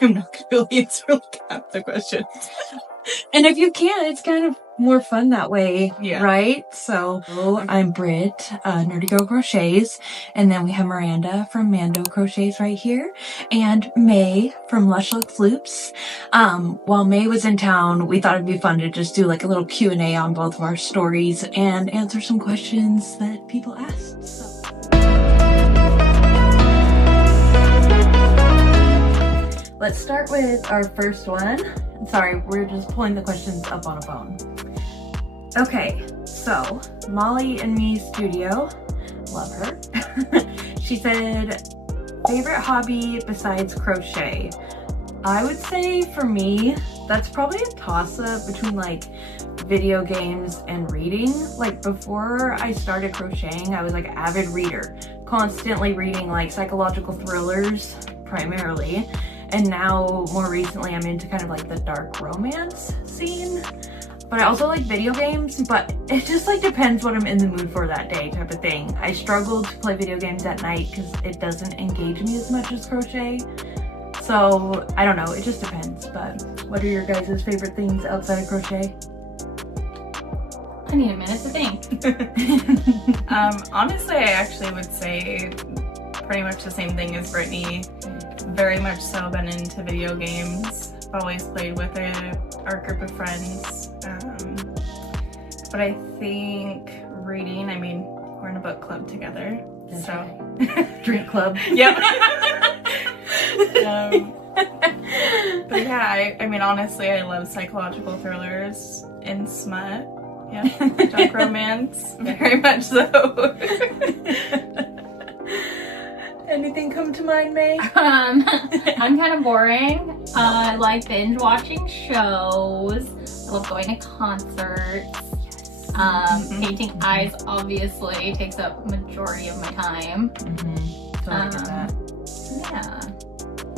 I'm not going to really answer half the questions. And if you can't, it's kind of more fun that way, yeah. right? So I'm Britt, Nerdy Girl Crochets, and then we have Miranda from Mando.Crochets right here, and May from LushLuxLoops. While May was in town, we thought it'd be fun to just do like a little Q&A on both of our stories and answer some questions that people asked. So. Let's start with our first one. Sorry, we're just pulling the questions up on a phone. Okay, so Molly and Me Studio, love her. She said, favorite hobby besides crochet? I would say for me, that's probably a toss-up between like video games and reading. Like before I started crocheting, I was like an avid reader, constantly reading like psychological thrillers primarily. And now, more recently, I'm into kind of like the dark romance scene. But I also like video games, but it just like depends what I'm in the mood for that day type of thing. I struggle to play video games at night because it doesn't engage me as much as crochet. So, I don't know, it just depends. But what are your guys' favorite things outside of crochet? I need a minute to think. Honestly, I actually would say pretty much the same thing as Brittany. Very much so been into video games. Always played with our group of friends. But I think reading, I mean, we're in a book club together. That's so right. Drink club. Yep. But yeah, I mean, honestly, I love psychological thrillers and smut. Yeah, dark romance, very much so. Anything come to mind, May? I'm kind of boring. I like binge watching shows. I love going to concerts. Painting eyes obviously takes up majority of my time. Totally get that.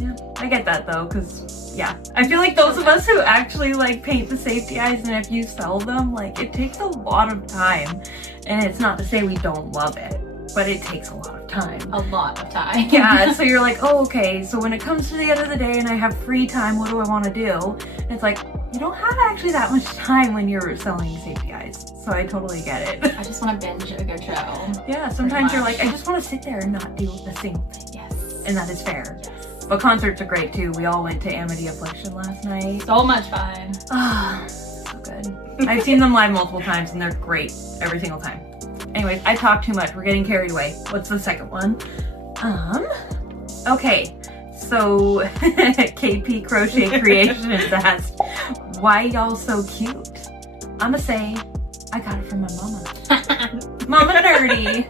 Yeah, I get that though, because yeah, I feel like those of us who actually like paint the safety eyes, and if you sell them, like it takes a lot of time. And it's not to say we don't love it, but it takes a lot of time. a lot of time. Yeah, so you're like, oh, okay, so when it comes to the end of the day and I have free time, what do I want to do? And it's like, you don't have actually that much time when you're selling safety eyes. So I totally get it. I just want to binge a good show. Yeah, sometimes you're like, I just want to sit there and not do a single thing. Yes. And that is fair. Yes. But concerts are great too. We all went to Amity Affliction last night. So much fun. Ah, so good. I've seen them live multiple times and they're great every single time. Anyways, I talk too much. We're getting carried away. What's the second one? Okay. So KP Crochet Creations asked, why y'all so cute? I'ma say, I got it from my mama. Mama Nerdy.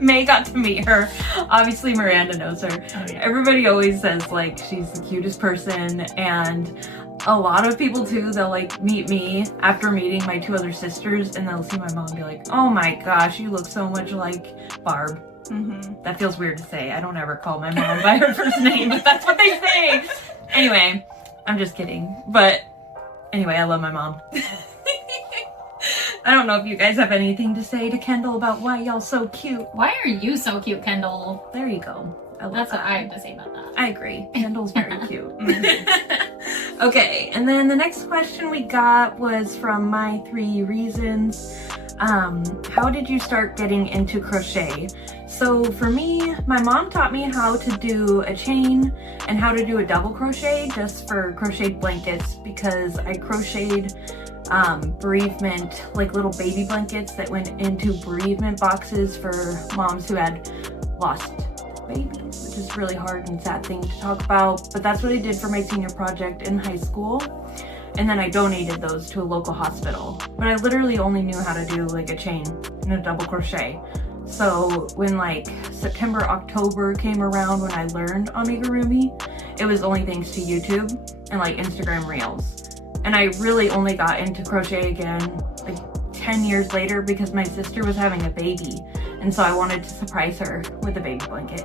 May got to meet her. Obviously Miranda knows her. Oh, yeah. Everybody always says like she's the cutest person, and a lot of people too, they'll like meet me after meeting my two other sisters and they'll see my mom and be like, oh my gosh, you look so much like Barb. That feels weird to say. I don't ever call my mom by her first name, but that's what they say. Anyway, I'm just kidding. But anyway, I love my mom. I don't know if you guys have anything to say to Kendall about why y'all so cute. Why are you so cute, Kendall? There you go. I love That's that. what I have to say about that. I agree. Kendall's very cute. Okay, and then the next question we got was from My 3 Reasons. How did you start getting into crochet? So for me, my mom taught me how to do a chain and how to do a double crochet just for crocheted blankets, because I crocheted bereavement, like little baby blankets that went into bereavement boxes for moms who had lost babies, which is really hard and sad thing to talk about, but that's what I did for my senior project in high school. And then I donated those to a local hospital, but I literally only knew how to do like a chain and a double crochet. So when like September, October came around, when I learned amigurumi, it was only thanks to YouTube and like Instagram Reels. And I really only got into crochet again like 10 years later because my sister was having a baby. And so I wanted to surprise her with a baby blanket.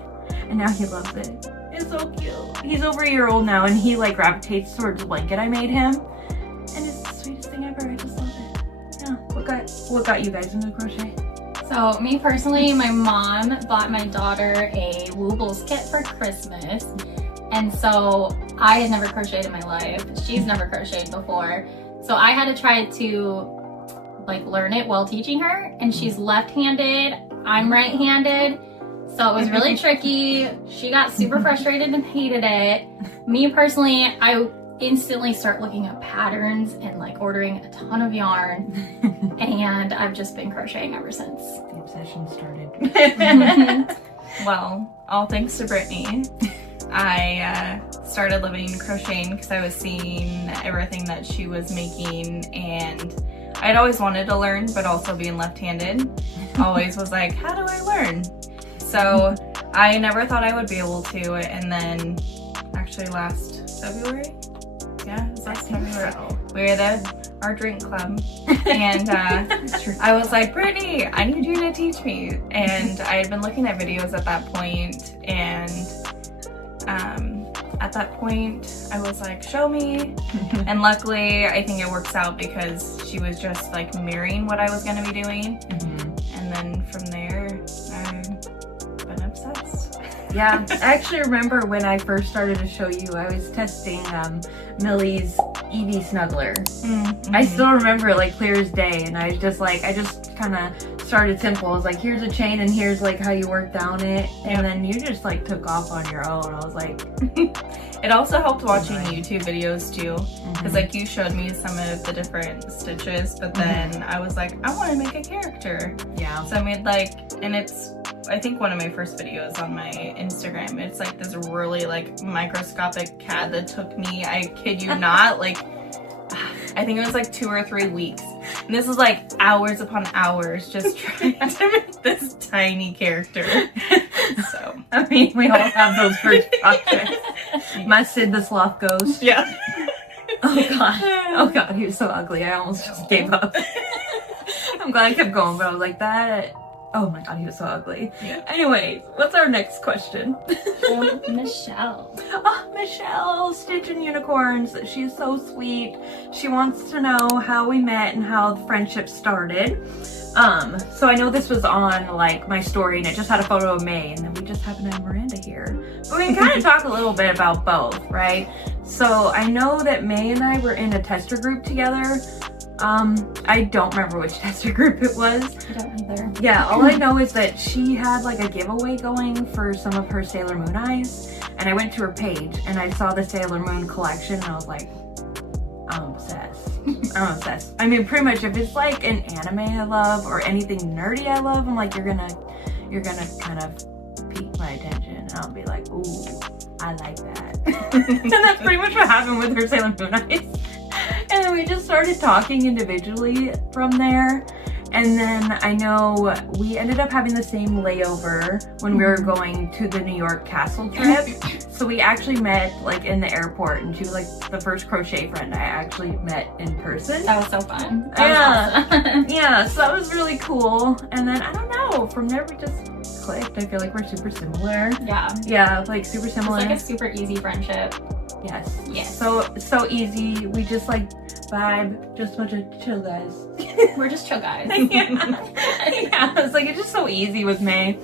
And now he loves it. It's so cute. He's over a year old now and he like gravitates towards the blanket I made him. And it's the sweetest thing ever. I just love it. Yeah. What got you guys into crochet? So me personally, my mom bought my daughter a Woobles kit for Christmas. And so I had never crocheted in my life. She's never crocheted before. So I had to try to like learn it while teaching her, and she's left-handed, I'm right-handed. So it was really tricky. She got super frustrated and hated it. Me personally, I instantly start looking at patterns and like ordering a ton of yarn. And I've just been crocheting ever since. The obsession started. Well, all thanks to Brittany. I started loving crocheting because I was seeing everything that she was making, and I'd always wanted to learn, but also being left-handed, always was like, how do I learn? So I never thought I would be able to, and then actually last February, yeah, it was last February, we were at our drink club, and I was like, Brittany, I need you to teach me. And I had been looking at videos at that point, and at that point I was like, show me. And luckily I think it works out because she was just like mirroring what I was going to be doing. And then from there I've been obsessed. Yeah, I actually remember when I first started to show you, I was testing Millie's Eevee Snuggler. I still remember it like clear as day, and I was just like, I just kind of started simple. I was like, here's a chain and here's like how you work down it, and then you just like took off on your own. I was like, it also helped watching YouTube videos too, because like you showed me some of the different stitches, but then I was like, I want to make a character. Yeah. So I made like, and it's I think one of my first videos on my Instagram. It's like this really like microscopic cat that took me, I kid you not, like I think it was like 2 or 3 weeks. And this was like hours upon hours just trying to make this tiny character. So I mean, we all have those first projects. My Sid the Sloth Ghost. yeah. Oh god, he was so ugly. I almost just gave up. I'm glad I kept going, but I was like, that. Oh my god, he was so ugly. Yeah. Anyways, what's our next question? Michelle. Oh, Michelle, Stitching Unicorns. She's so sweet. She wants to know how we met and how the friendship started. So I know this was on like my story, and it just had a photo of May, and then we just happened to have Miranda here. But we can kind of talk a little bit about both, right? So I know that May and I were in a tester group together. I don't remember which tester group it was. I don't either. Yeah, all I know is that she had like a giveaway going for some of her Sailor Moon eyes, and I went to her page and I saw the Sailor Moon collection, and I was like, I'm obsessed. I'm obsessed. I mean, pretty much if it's like an anime I love or anything nerdy I love, I'm like, you're gonna kind of pique my attention, and I'll be like, ooh, I like that. And that's pretty much what happened with her Sailor Moon eyes. And then we just started talking individually from there. And then I know we ended up having the same layover when we were going to the New York castle trip. So we actually met like in the airport, and she was like the first crochet friend I actually met in person. That was so fun. Yeah. That was awesome. Yeah, so that was really cool. And then I don't know, from there we just clicked. I feel like we're super similar. Yeah. Yeah, like super similar. It's like a super easy friendship. Yes. Yes. So easy. We just like vibe, just a bunch of chill guys. We're just chill guys. Yeah. It's like, it's just so easy with May.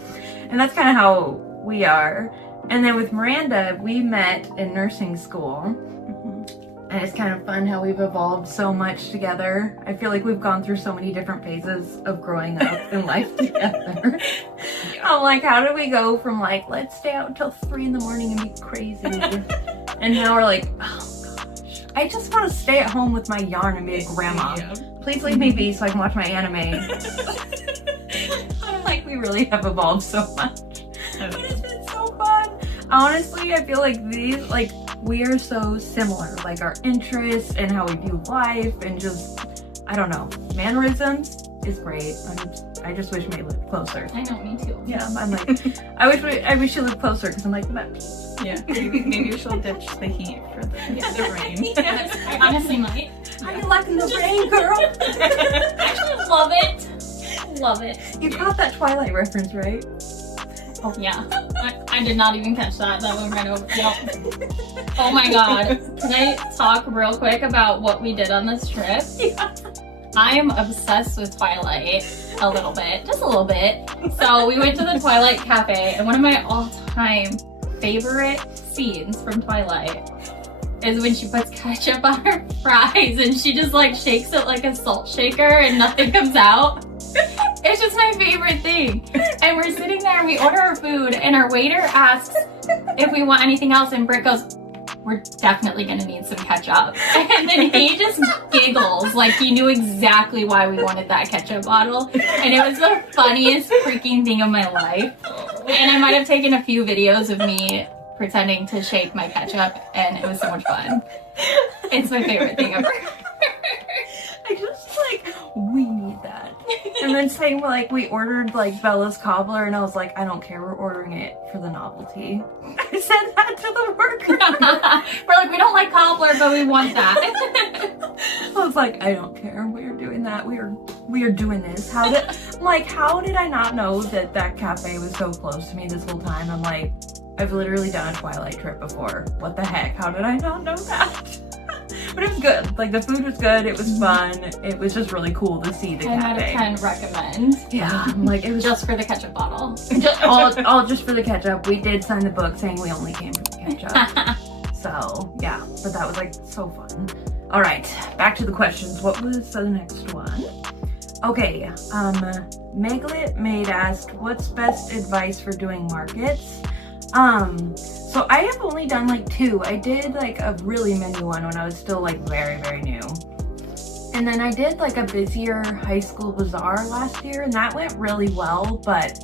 And that's kind of how we are. And then with Miranda, we met in nursing school. And it's kind of fun how we've evolved so much together. I feel like we've gone through so many different phases of growing up in life together. I'm like, how did we go from like, let's stay out until 3 in the morning and be crazy, and now we're like, oh gosh, I just want to stay at home with my yarn and be a grandma. Yeah. Please leave me be so I can watch my anime. I'm like, we really have evolved so much. But it's been so fun. Honestly, I feel like we are so similar, like our interests and how we view life, and just, I don't know, mannerisms is great. I just wish May lived closer. I know, me too. Yeah, I'm like, I wish she lived closer, because I'm like, Yeah, maybe she'll ditch the heat for the rain. I honestly might. How you liking the rain, girl? I actually love it. Love it. You caught that Twilight reference, right? Oh, yeah. I did not even catch that. That went right over. Yep. Oh my god. Can I talk real quick about what we did on this trip? Yeah. I am obsessed with Twilight a little bit. Just a little bit. So we went to the Twilight Cafe, and one of my all-time favorite scenes from Twilight is when she puts ketchup on her fries and she just like shakes it like a salt shaker and nothing comes out. It's just my favorite thing. And we're sitting there and we order our food and our waiter asks if we want anything else and Britt goes, we're definitely gonna need some ketchup. And then he just giggles like he knew exactly why we wanted that ketchup bottle. And it was the funniest freaking thing of my life. And I might have taken a few videos of me pretending to shake my ketchup and it was so much fun. It's my favorite thing ever. I just like, we need that. And then saying like we ordered like Bella's cobbler and I was like, I don't care, we're ordering it for the novelty. I said that to the worker. We're like, we don't like cobbler, but we want that. I was like, I don't care, we are doing that. We are doing this. How did I not know that that cafe was so close to me this whole time? I'm like, I've literally done a Twilight trip before. What the heck? How did I not know that? But it was good. Like the food was good. It was fun. It was just really cool to see the 10 cafe. 10 out of 10 recommend. Yeah, like it was Just for the ketchup bottle. all just for the ketchup. We did sign the book saying we only came for the ketchup. So yeah, but that was like so fun. All right, back to the questions. What was the next one? Okay, Meglet Maid asked, what's best advice for doing markets? So I have only done like 2. I did like a really mini one when I was still like very, very new. And then I did like a busier high school bazaar last year and that went really well, but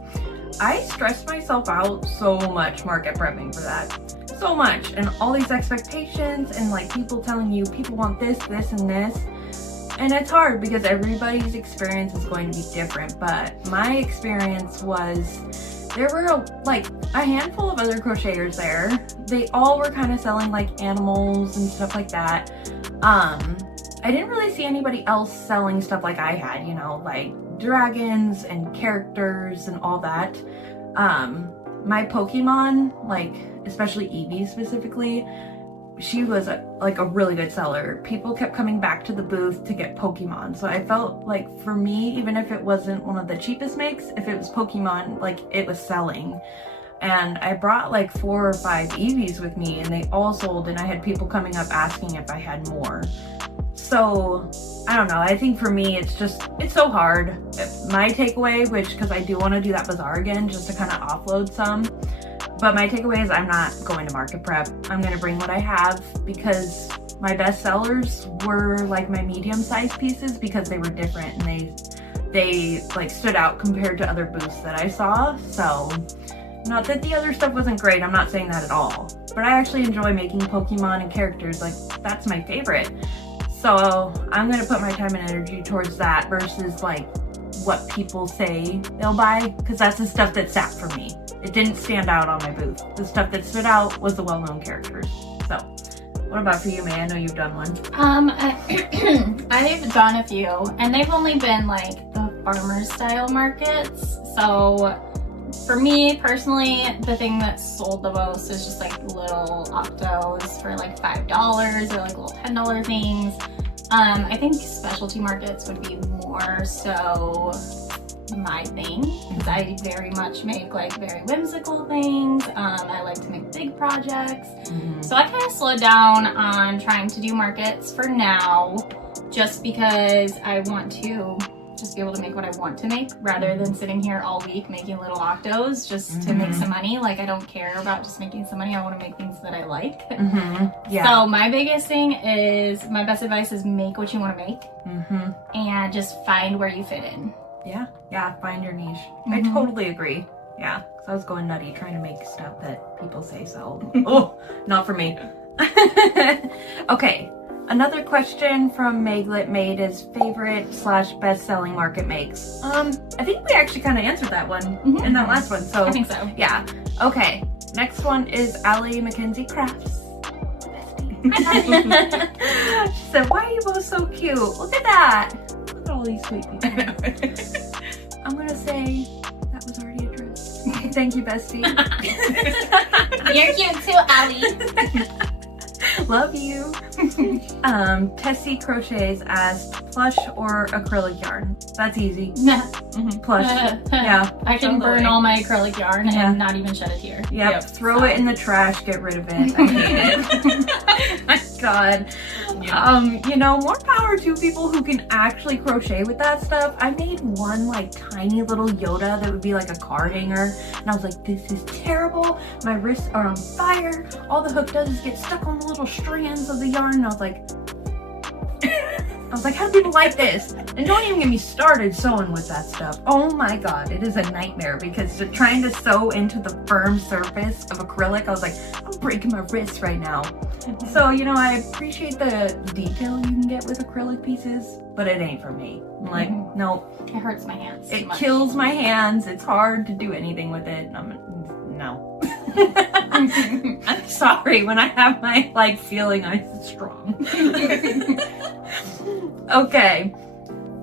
I stressed myself out so much market prepping for that. So much. And all these expectations and like people telling you people want this, this, and this. And it's hard because everybody's experience is going to be different, but my experience was there were a handful of other crocheters there. They all were kind of selling like animals and stuff like that. I didn't really see anybody else selling stuff like I had, you know, like dragons and characters and all that. My Pokemon, like especially Eevee specifically, she was like a really good seller. People kept coming back to the booth to get Pokemon. So I felt like for me, even if it wasn't one of the cheapest makes, if it was Pokemon, like it was selling. And I brought like 4 or 5 Eevees with me and they all sold and I had people coming up asking if I had more. So I don't know, I think for me it's so hard. My takeaway, because I do want to do that bazaar again just to kind of offload some. But my takeaway is I'm not going to market prep. I'm going to bring what I have because my best sellers were like my medium-sized pieces because they were different and they like stood out compared to other booths that I saw. So not that the other stuff wasn't great, I'm not saying that at all. But I actually enjoy making Pokemon and characters, like that's my favorite. So I'm going to put my time and energy towards that versus like what people say they'll buy because that's the stuff that sat for me. It didn't stand out on my booth. The stuff that stood out was the well-known characters. So, what about for you, May? I know you've done one. I've done a few, and they've only been like the farmer style markets. So, for me personally, the thing that sold the most is just like little octos for like $5 or like little $10 things. I think specialty markets would be more so my thing because I very much make like very whimsical things. I like to make big projects. So I kind of slowed down on trying to do markets for now just because I want to just be able to make what I want to make rather than sitting here all week making little octos just to make some money. Like I don't care about just making some money. I want to make things that I like. Yeah. So my biggest thing is, my best advice is make what you want to make and just find where you fit in. Yeah, find your niche. I totally agree. Yeah, because I was going nutty trying to make stuff that people say so. Oh, not for me. Okay, another question from Meglet Maid is favorite / best-selling market makes. I think we actually kind of answered that one in that last one. So I think so. Yeah. Okay, next one is Allie Mackenzie Crafts. She said, why are you both so cute? Look at that. Look at all these sweet people. I'm gonna say that was already addressed. Thank you, bestie. You're cute too, Allie. Love you. Tessie Crochets asked, plush or acrylic yarn? That's easy. Nah. Plush. Yeah. I can burn all my acrylic yarn and not even shed a tear. Yep. Throw it in the trash. Get rid of it. I hate it. My God. Yeah. More power to people who can actually crochet with that stuff. I made one like tiny little Yoda that would be like a card hanger, and I was like, this is terrible. My wrists are on fire. All the hook does is get stuck on the little strands of the yarn. And I was like, how do people like this? And don't even get me started sewing with that stuff. Oh my God, it is a nightmare because trying to sew into the firm surface of acrylic, I was like, I'm breaking my wrists right now. So, I appreciate the detail you can get with acrylic pieces, but it ain't for me. I'm like, no. It hurts my hands. It kills my hands. It's hard to do anything with it. No. I'm sorry, when I have my feeling, I'm strong. Okay.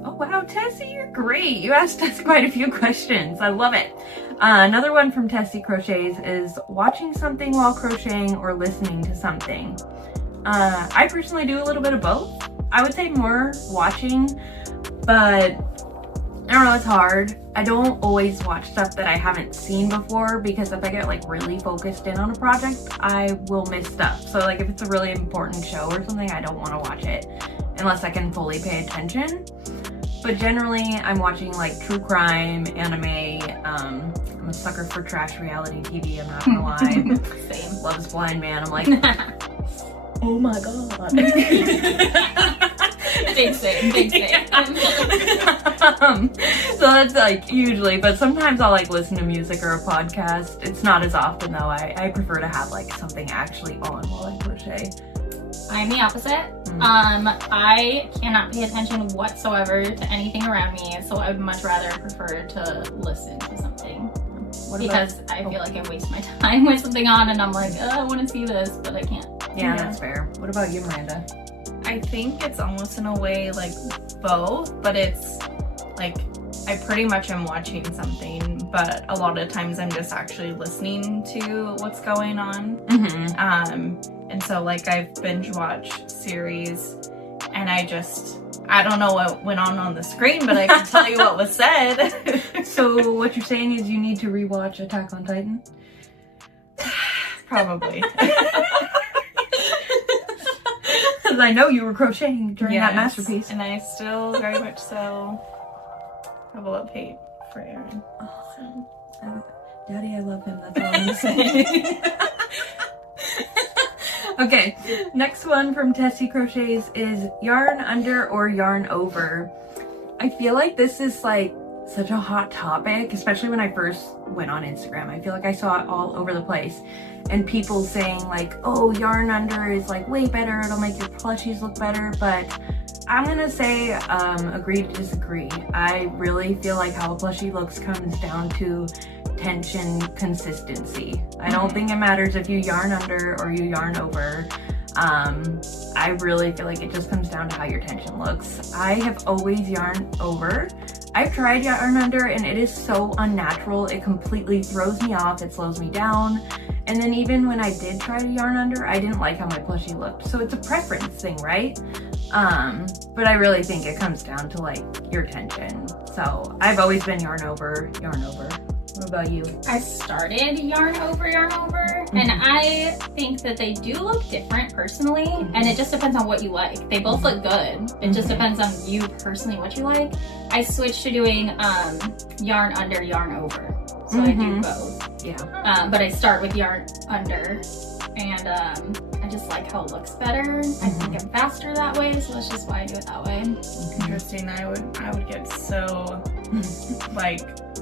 Oh wow, Tessie, you're great. You asked us quite a few questions. I love it. Another one from Tessie Crochets is watching something while crocheting or listening to something. I personally do a little bit of both. I would say more watching, but I don't know, it's hard. I don't always watch stuff that I haven't seen before because if I get really focused in on a project, I will miss stuff. So if it's a really important show or something, I don't want to watch it unless I can fully pay attention. But generally, I'm watching true crime, anime. I'm a sucker for trash reality TV, I'm not gonna lie. Same. Loves Blind Man. I'm like, oh my God. Big same. So that's usually, but sometimes I'll listen to music or a podcast. It's not as often though. I prefer to have something actually on while I crochet. I'm the opposite. I cannot pay attention whatsoever to anything around me, so I would much rather prefer to listen to something. Because I feel like I waste my time with something on and I'm like, I want to see this, but I can't. Yeah, that's fair. What about you, Miranda? I think it's almost in a way both, but it's I pretty much am watching something, but a lot of times I'm just actually listening to what's going on. And so I've binge watched series and I don't know what went on the screen, but I can tell you what was said. So what you're saying is you need to rewatch Attack on Titan? Probably. Because I know you were crocheting during that masterpiece. And I still very much so have a love-hate for Aaron. Daddy, I love him. That's all I'm gonna say. Okay, next one from Tessie Crochets is yarn under or yarn over. I feel like this is such a hot topic, especially when I first went on Instagram. I feel like I saw it all over the place. And people saying oh, yarn under is way better, it'll make your plushies look better, but I'm gonna say agree to disagree. I really feel like how a plushie looks comes down to tension consistency. I don't think it matters if you yarn under or you yarn over. I really feel like it just comes down to how your tension looks. I have always yarned over. I've tried yarn under and it is so unnatural. It completely throws me off. It slows me down. And then even when I did try to yarn under, I didn't like how my plushie looked. So it's a preference thing, right? But I really think it comes down to your tension. So I've always been yarn over, yarn over. What about you? I started yarn over, and I think that they do look different personally, and it just depends on what you like. They both look good. It just depends on you personally what you like. I switched to doing yarn under, yarn over, so I do both. Yeah. But I start with yarn under, and I just like how it looks better. I think I'm faster that way, so that's just why I do it that way. Interesting. I would get so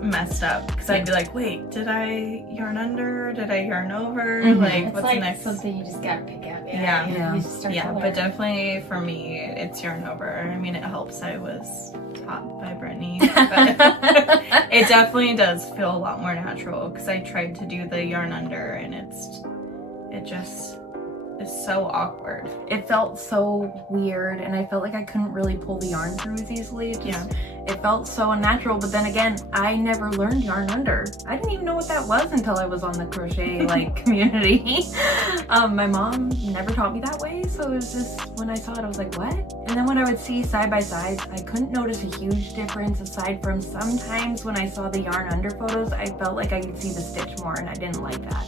messed up because I'd be like, wait, did I yarn under? Did I yarn over? It's what's next? Something you just gotta pick up. Yeah. You just start to But learn. definitely for me, it's yarn over. I mean, it helps I was taught by Brittany, but it definitely does feel a lot more natural because I tried to do the yarn under and it just is so awkward. It felt so weird, and I felt like I couldn't really pull the yarn through as easily. It felt so unnatural, but then again, I never learned yarn under. I didn't even know what that was until I was on the crochet community. My mom never taught me that way, so it was just, when I saw it, I was like, what? And then when I would see side by sides, I couldn't notice a huge difference aside from sometimes when I saw the yarn under photos, I felt like I could see the stitch more, and I didn't like that.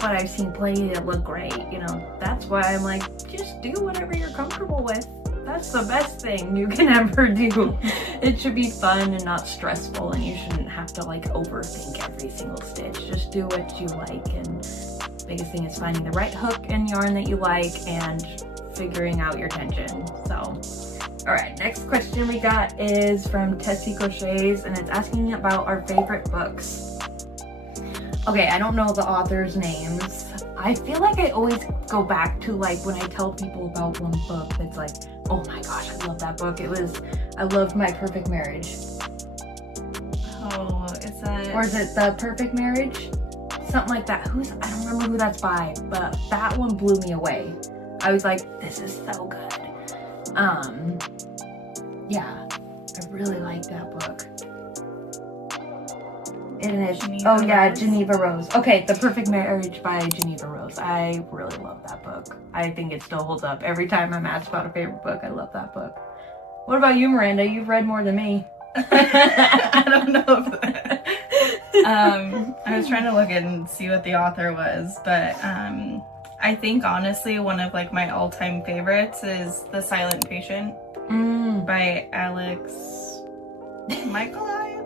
But I've seen plenty that look great, you know. That's why I'm like, just do whatever you're comfortable with. That's the best thing you can ever do. It should be fun and not stressful, and you shouldn't have to like overthink every single stitch. Just do what you like, and the biggest thing is finding the right hook and yarn that you like and figuring out your tension. So, all right, next question we got is from Tessie Crochets, and it's asking about our favorite books. Okay, I don't know the authors' names. I feel like I always go back to like when I tell people about one book that's like, oh my gosh, I love that book. I loved My Perfect Marriage. Oh, is that... Or is it The Perfect Marriage? Something like that. I don't remember who that's by, but that one blew me away. I was like, this is so good. Yeah, I really like that book. And it's, Geneva Rose. Okay, The Perfect Marriage by Geneva Rose. I really love that book. I think it still holds up. Every time I'm asked about a favorite book, I love that book. What about you, Miranda? You've read more than me. I don't know if that... I was trying to look and see what the author was, but I think honestly one of like my all-time favorites is The Silent Patient by Alex Michaelides.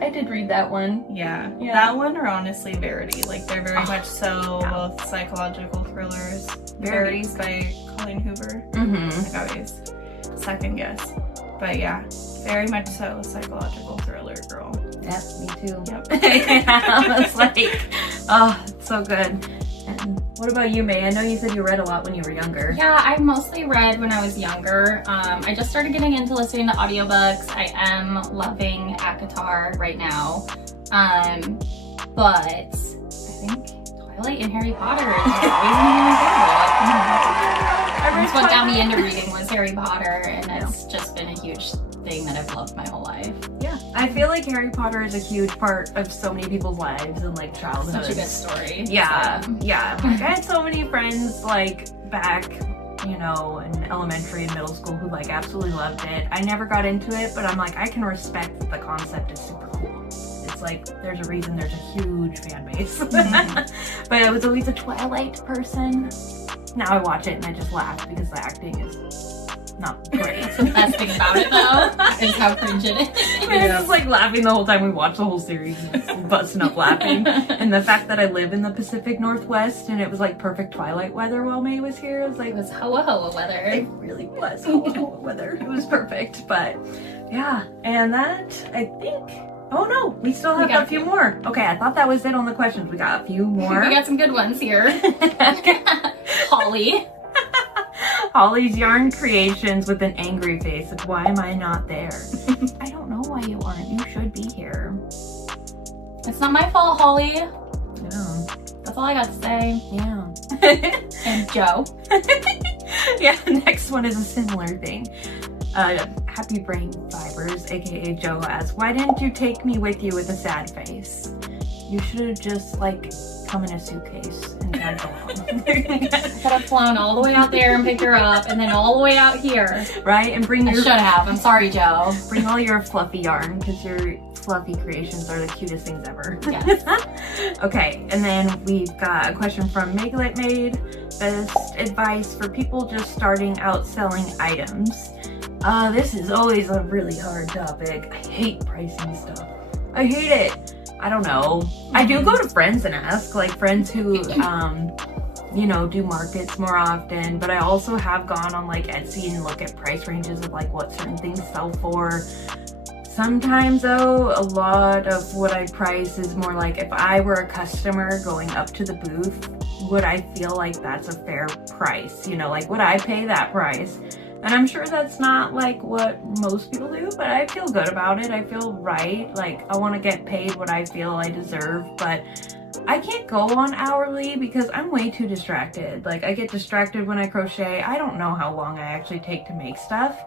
I did read that one. Yeah, that one, or honestly Verity. Like they're very much so both psychological thrillers. Verity's by Colleen Hoover. Like I always second guess, but yeah, very much so psychological thriller girl. Yep, me too. Yep. It's like, oh, it's so good. And what about you, May? I know you said you read a lot when you were younger. Yeah, I mostly read when I was younger. I just started getting into listening to audiobooks. I am loving ACOTAR right now. But I think Twilight and Harry Potter is always That's what got me into reading was Harry Potter, and it's just been a huge thing that I've loved my whole life. Yeah, I feel like Harry Potter is a huge part of so many people's lives and like childhood. Such a good story. Yeah, yeah. Like, I had so many friends like back, you know, in elementary and middle school who like absolutely loved it. I never got into it, but I'm like, I can respect that the concept is super cool. It's like, there's a reason there's a huge fan base. But I was always a Twilight person. Now I watch it and I just laugh because the acting is not great. That's the best thing about it though, is how cringe it is. I was just like laughing the whole time we watched the whole series, busting up laughing. And the fact that I live in the Pacific Northwest and it was like perfect Twilight weather while May was here, it was like, It was hoa hoa weather. it really was hoa hoa weather. It was perfect. But yeah, and that, I think, oh no, we still have got a few more. Okay, I thought that was it on the questions. We got a few more. We got some good ones here. Holly. Holly's Yarn Creations with an angry face. Why am I not there? I don't know why you aren't. You should be here. It's not my fault, Holly. Yeah. That's all I got to say. Yeah. And Joe. Yeah, next one is a similar thing. Happy Brain Fibers, aka Joe, asks, why didn't you take me with you with a sad face? You should have just like come in a suitcase and tagged along. Could have flown all the way out there and picked her up, and then all the way out here. Right? And bring I your should have. I'm sorry, Joe. bring all your fluffy yarn, because your fluffy creations are the cutest things ever. Yes. Okay, and then we've got a question from Make It Made. Best advice for people just starting out selling items. This is always a really hard topic. I hate pricing stuff. I hate it. I don't know. I do go to friends and ask, like friends who, you know, do markets more often, but I also have gone on like Etsy and look at price ranges of like what certain things sell for. Sometimes though, a lot of what I price is more like if I were a customer going up to the booth, would I feel like that's a fair price? You know, like would I pay that price? And I'm sure that's not like what most people do, but I feel good about it. I feel right. Like I want to get paid what I feel I deserve, but I can't go on hourly because I'm way too distracted. Like, I get distracted when I crochet. I don't know how long I actually take to make stuff.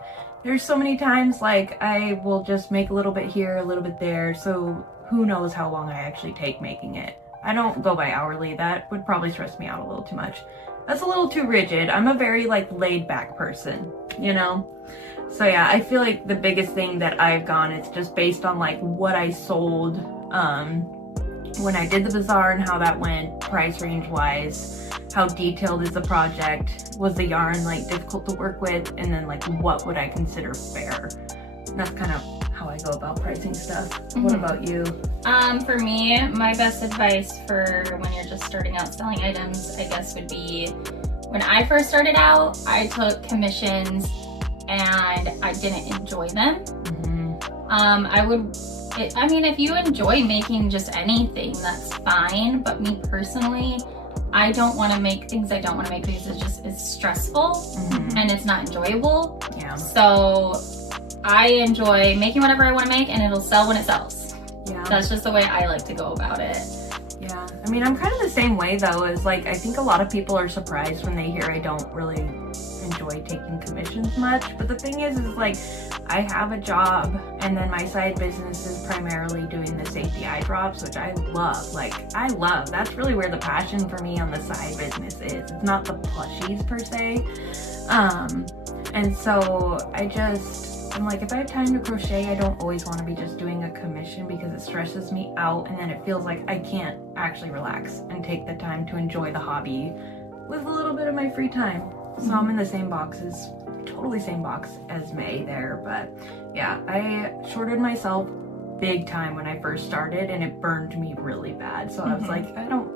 There's so many times, like, I will just make a little bit here, a little bit there, so who knows how long I actually take making it. I don't go by hourly. That would probably stress me out a little too much. That's a little too rigid. I'm a very, like, laid back person, you know? So yeah, I feel like the biggest thing that I've gone is just based on, like, what I sold, when I did the bazaar and how that went, price range wise, how detailed is the project, was the yarn like difficult to work with, and then like what would I consider fair. And that's kind of how I go about pricing stuff. Mm-hmm. What about you? For me, my best advice for when you're just starting out selling items, I guess, would be when I first started out, I took commissions and I didn't enjoy them. Mm-hmm. I mean, if you enjoy making just anything, that's fine. But me personally, I don't want to make things I don't want to make because it's stressful, mm-hmm. and it's not enjoyable. Yeah. So I enjoy making whatever I want to make, and it'll sell when it sells. Yeah. That's just the way I like to go about it. Yeah. I mean, I'm kind of the same way though. Is like, I think a lot of people are surprised when they hear I don't really enjoy taking commissions much. But the thing is like, I have a job, and then my side business is primarily doing the safety eye drops, which I love. Like, I love. That's really where the passion for me on the side business is. It's not the plushies per se. And so I'm like, if I have time to crochet, I don't always want to be just doing a commission because it stresses me out, and then it feels like I can't actually relax and take the time to enjoy the hobby with a little bit of my free time. So I'm in the same totally same box as May there, but yeah, I shorted myself big time when I first started, and it burned me really bad. So I was like, I don't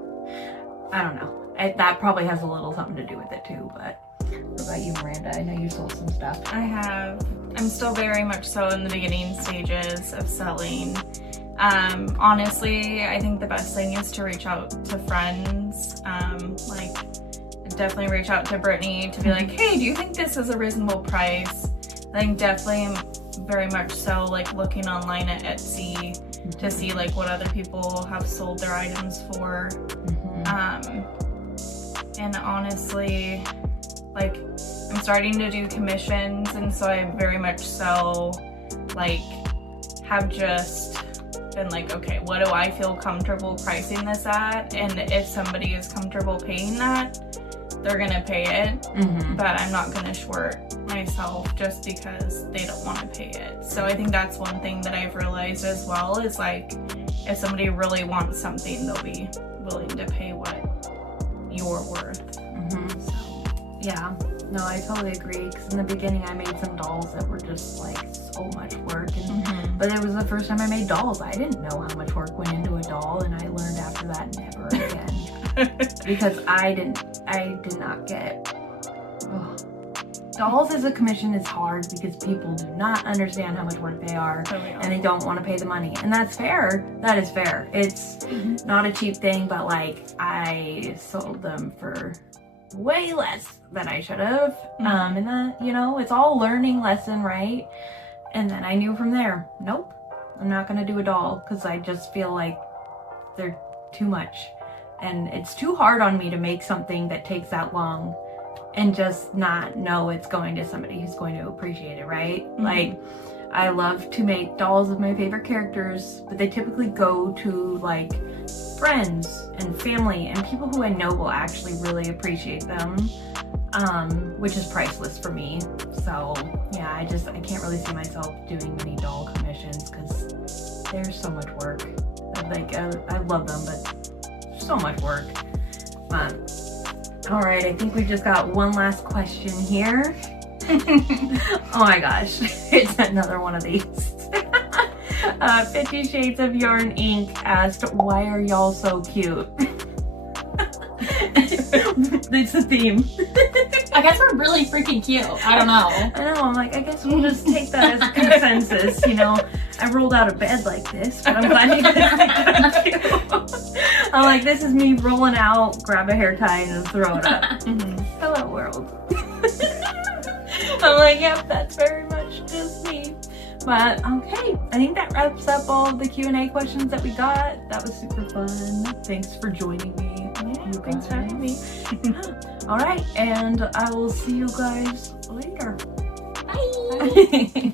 know. That probably has a little something to do with it too. But what about you, Miranda? I know you sold some stuff. I'm still very much so in the beginning stages of selling. Honestly, I think the best thing is to reach out to friends. Definitely reach out to Brittany to be like, hey, do you think this is a reasonable price? I think definitely very much so like looking online at Etsy to see like what other people have sold their items for. And honestly, like, I'm starting to do commissions, and so I very much so like have just been like, okay, what do I feel comfortable pricing this at? And if somebody is comfortable paying that, they're gonna pay it, but I'm not gonna short myself just because they don't want to pay it. So I think that's one thing that I've realized as well is like, if somebody really wants something, they'll be willing to pay what you're worth. So, yeah, no, I totally agree. Because in the beginning, I made some dolls that were just like so much work, and but it was the first time I made dolls. I didn't know how much work went into a doll, and I learned after that never again. Because I did not get dolls as a commission is hard because people do not understand how much work they are, and they don't want to pay the money, and that's fair. That is fair. It's not a cheap thing, but like, I sold them for way less than I should have, and that, you know, it's all learning lesson, right? And then I knew from there, nope, I'm not gonna do a doll because I just feel like they're too much. And it's too hard on me to make something that takes that long and just not know it's going to somebody who's going to appreciate it, right? Like, I love to make dolls of my favorite characters, but they typically go to like friends and family and people who I know will actually really appreciate them, which is priceless for me. So yeah, I can't really see myself doing many doll commissions because there's so much work. Like, I love them, but so much work. All right, I think we just got one last question here. Oh my gosh, it's another one of these. 50 Shades of Yarn Inc. asked, why are y'all so cute? It's the theme. I guess we're really freaking cute. I don't know. I know, I'm like, I guess we'll just take that as a consensus, you know. I rolled out of bed like this, but I'm glad you guys think I'm cute. I'm like, this is me rolling out, grab a hair tie, and throw it up. Hello, world. I'm like, yep, that's very much just me. But okay, I think that wraps up all of the Q&A questions that we got. That was super fun. Thanks for joining me. Yeah, thanks for having me. All right, and I will see you guys later. Bye. Bye.